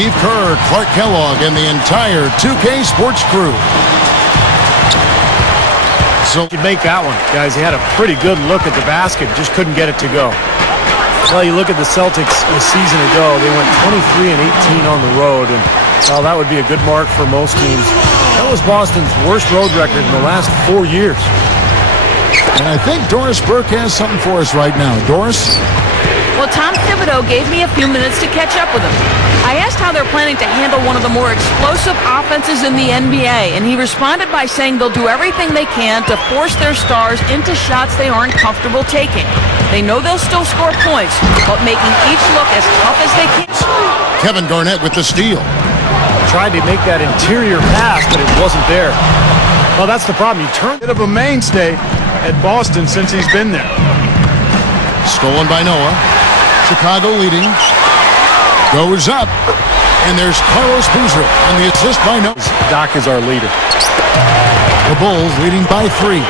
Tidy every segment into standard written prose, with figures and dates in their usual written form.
Steve Kerr, Clark Kellogg, and the entire 2K Sports crew. So you make that one, guys. He had a pretty good look at the basket, just couldn't get it to go. Well, you look at the Celtics a season ago, they went 23 and 18 on the road, and well, that would be a good mark for most teams. That was Boston's worst road record in the last 4 years. And I think Doris Burke has something for us right now. Doris? Well, Tom Thibodeau gave me a few minutes to catch up with him. I asked how they're planning to handle one of the more explosive offenses in the NBA, and he responded by saying they'll do everything they can to force their stars into shots they aren't comfortable taking. They know they'll still score points, but making each look as tough as they can. Kevin Garnett with the steal. Tried to make that interior pass, but it wasn't there. Well, that's the problem. You turn bit of a mainstay at Boston since he's been there. Stolen by Noah. Chicago leading. Goes up. And there's Carlos Boozer on the assist by Noah. Doc is our leader. The Bulls leading by 3.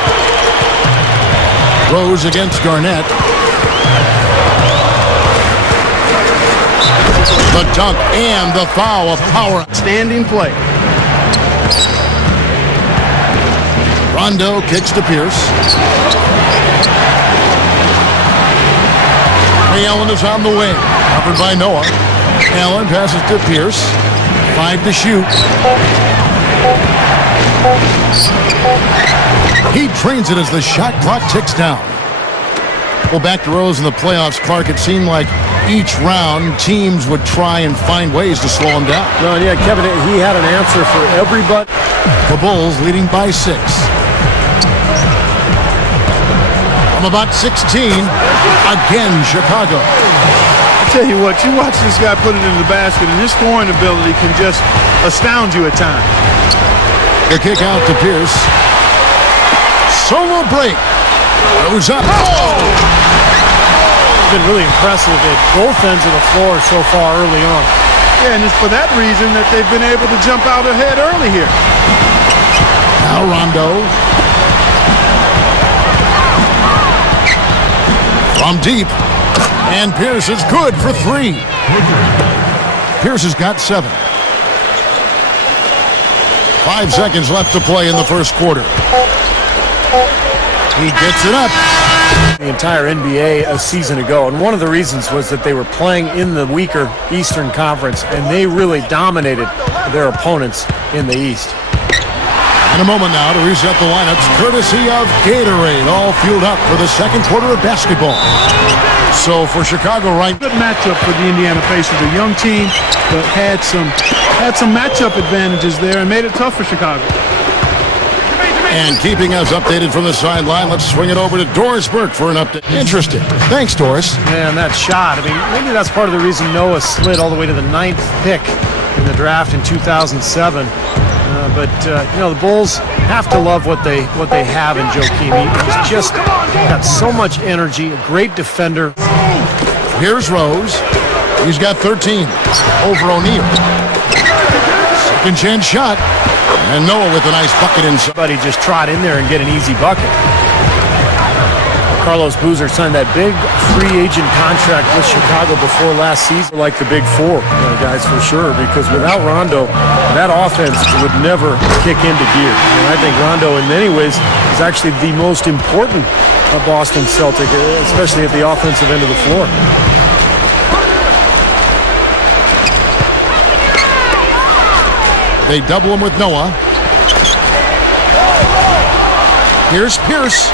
Rose against Garnett. The dunk and the foul of power. Standing play. Rondo kicks to Pierce. Ray Allen is on the wing. Covered by Noah. Allen passes to Pierce. 5 to shoot. He drains it as the shot clock ticks down. Well, back to Rose in the playoffs, Clark, it seemed like each round teams would try and find ways to slow him down. No, yeah, Kevin, he had an answer for everybody. The Bulls leading by 6. From about 16, again Chicago. I tell you what, you watch this guy put it in the basket, and his scoring ability can just astound you at times. The kick out to Pierce. Solo break. Goes up. Oh! It's been really impressive at both ends of the floor so far early on. Yeah, and it's for that reason that they've been able to jump out ahead early here. Now Rondo. From deep. And Pierce is good for 3. Pierce has got 7. 5 seconds left to play in the first quarter. He gets it up. The entire NBA a season ago, and one of the reasons was that they were playing in the weaker Eastern Conference, and they really dominated their opponents in the East. In a moment now to reset the lineups, courtesy of Gatorade, all fueled up for the second quarter of basketball. So for Chicago, right? Good matchup for the Indiana Pacers. A young team, but had some matchup advantages there and made it tough for Chicago. And keeping us updated from the sideline, let's swing it over to Doris Burke for an update. Interesting. Thanks, Doris. Man, that shot. I mean, maybe that's part of the reason Noah slid all the way to the 9th pick in the draft in 2007. But you know, the Bulls have to love what they have in Joakim. He's just got so much energy, a great defender. Here's Rose. He's got 13 over O'Neal. Second chance shot. And Noah with a nice bucket inside. But he just trot in there and get an easy bucket. Carlos Boozer signed that big free agent contract with Chicago before last season, like the Big Four guys for sure, because without Rondo, that offense would never kick into gear. And I think Rondo, in many ways, is actually the most important Boston Celtic, especially at the offensive end of the floor. They double him with Noah. Here's Pierce.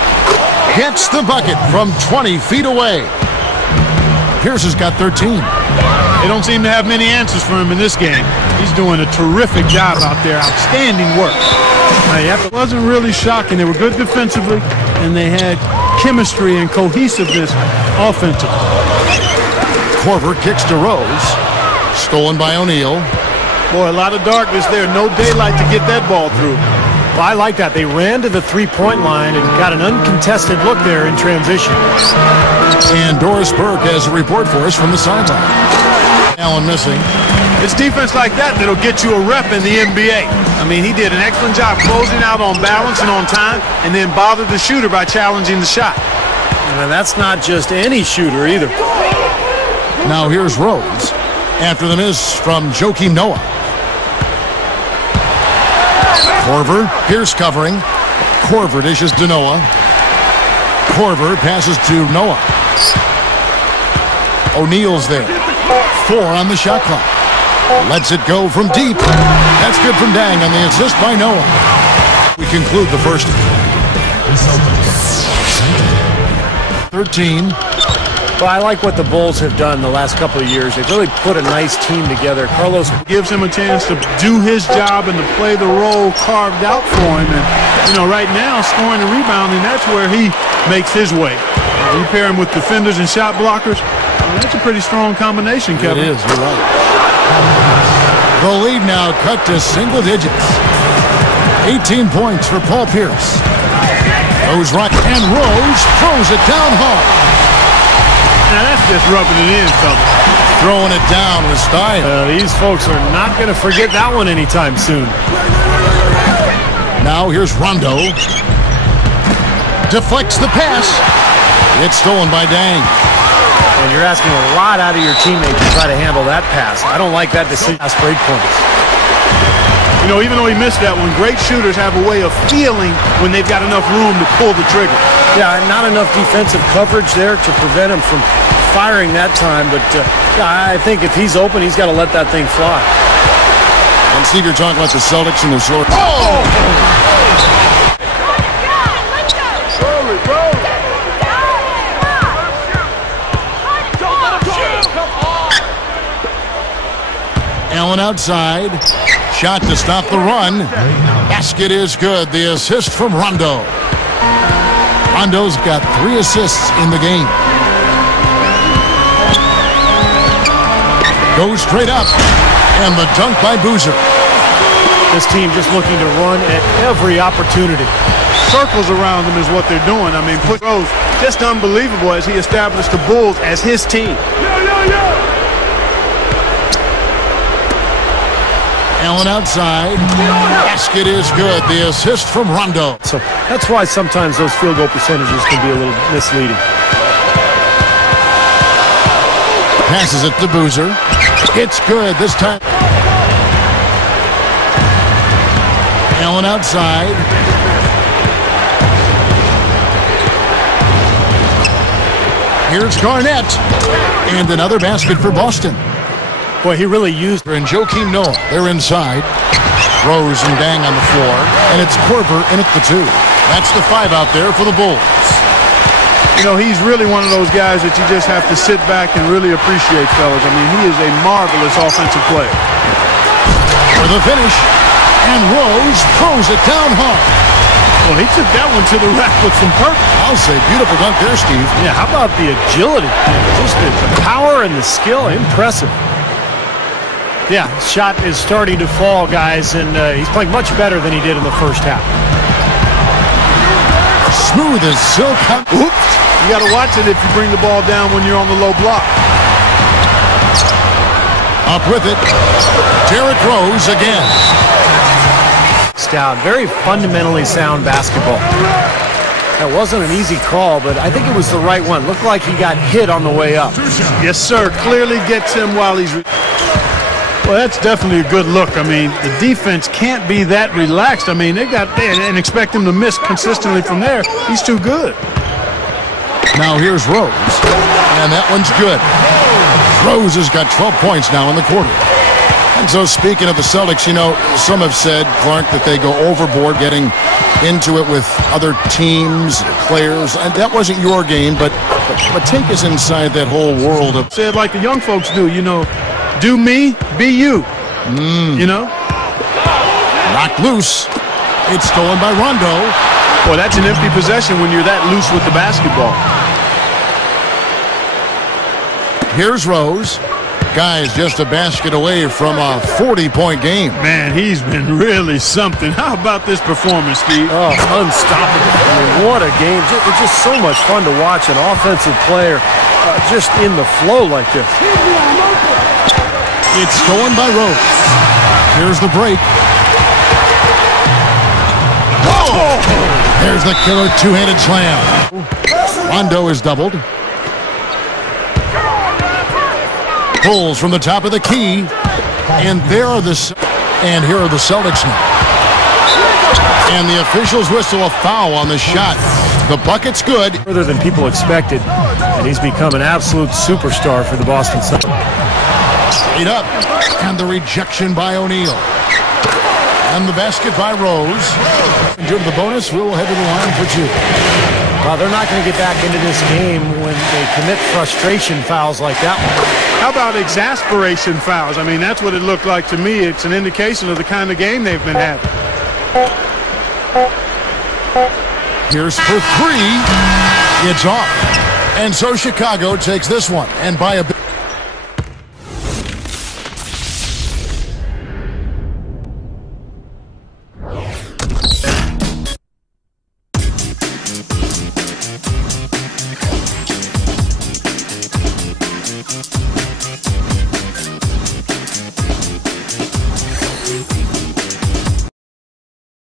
Hits the bucket from 20 feet away. Pierce has got 13. They don't seem to have many answers for him in this game. He's doing a terrific job out there. Outstanding work. It wasn't really shocking. They were good defensively, and they had chemistry and cohesiveness offensively. Korver kicks to Rose. Stolen by O'Neal. Boy, a lot of darkness there. No daylight to get that ball through. Well, I like that. They ran to the three-point line and got an uncontested look there in transition. And Doris Burke has a report for us from the sideline. Allen missing. It's defense like that that'll get you a rep in the NBA. I mean, he did an excellent job closing out on balance and on time, and then bothered the shooter by challenging the shot. And that's not just any shooter either. Now here's Rose. after the miss from Joakim Noah. Korver, Pierce covering. Korver dishes to Noah. Korver passes to Noah. O'Neal's there. 4 on the shot clock. Lets it go from deep. That's good from Dang on the assist by Noah. We conclude the first. 13. Well, I like what the Bulls have done the last couple of years. They've really put a nice team together. Carlos gives him a chance to do his job and to play the role carved out for him. And, you know, right now, scoring and rebounding, that's where he makes his way. You pair him with defenders and shot blockers, that's a pretty strong combination, Kevin. It is, you're right. The lead now cut to single digits. 18 points for Paul Pierce. Goes right, and Rose throws it down hard. Now that's just rubbing it in, fellas. Throwing it down with style. These folks are not going to forget that one anytime soon. Now here's Rondo. Deflects the pass. It's stolen by Dang. And you're asking a lot out of your teammate to try to handle that pass. I don't like that decision. That's break points. You know, even though he missed that one, great shooters have a way of feeling when they've got enough room to pull the trigger. Yeah, not enough defensive coverage there to prevent him from firing that time. But yeah, I think if he's open, he's got to let that thing fly. And Steve, you're talking about the Celtics and the short. Oh! Allen outside. Shot to stop the run. Basket is good. The assist from Rondo. Rondo's got 3 assists in the game. Goes straight up. And the dunk by Boozer. This team just looking to run at every opportunity. Circles around them is what they're doing. I mean, put Rose just unbelievable as he established the Bulls as his team. Allen outside. Basket is good. The assist from Rondo. So that's why sometimes those field goal percentages can be a little misleading. Passes it to Boozer. It's good this time. Allen outside. Here's Garnett. And another basket for Boston. Boy, he really used. And Joakim Noah, they're inside. Rose and Dang on the floor. And it's Korver in at the 2. That's the 5 out there for the Bulls. You know, he's really one of those guys that you just have to sit back and really appreciate, fellas. I mean, he is a marvelous offensive player. For the finish. And Rose throws it down hard. Well, he took that one to the rack with some purpose. I'll say beautiful dunk there, Steve. Yeah, how about the agility? Just the power and the skill. Impressive. Yeah, shot is starting to fall, guys, and he's playing much better than he did in the first half. Smooth as silk. Oops. You got to watch it if you bring the ball down when you're on the low block. Up with it. Derrick Rose again. Stout, very fundamentally sound basketball. That wasn't an easy call, but I think it was the right one. Looked like he got hit on the way up. Yes, sir. Clearly gets him while he's... Well, that's definitely a good look. I mean, the defense can't be that relaxed. I mean, they got there and expect him to miss consistently from there. He's too good. Now here's Rose, and that one's good. Rose has got 12 points now in the quarter. And so speaking of the Celtics, you know, some have said, Clark, that they go overboard getting into it with other teams, players. And that wasn't your game, but take us inside that whole world of... Said like the young folks do, you know, do me, be you. You know? Knocked loose. It's stolen by Rondo. Boy, that's an empty possession when you're that loose with the basketball. Here's Rose. Guy's just a basket away from a 40-point game. Man, he's been really something. How about this performance, Steve? Oh, unstoppable. I mean, what a game. It's just so much fun to watch an offensive player just in the flow like this. It's stolen by Rose. Here's the break. Oh! There's the killer two-handed slam. Rondo is doubled. Pulls from the top of the key. And here are the Celtics now. And the officials whistle a foul on the shot. The bucket's good. Further than people expected, and he's become an absolute superstar for the Boston Celtics. Straight up. And the rejection by O'Neal. And the basket by Rose. Due to the bonus, we'll head to the line for two. Well, they're not going to get back into this game when they commit frustration fouls like that one. How about exasperation fouls? I mean, that's what it looked like to me. It's an indication of the kind of game they've been having. Here's for three. It's off. And so Chicago takes this one. And by a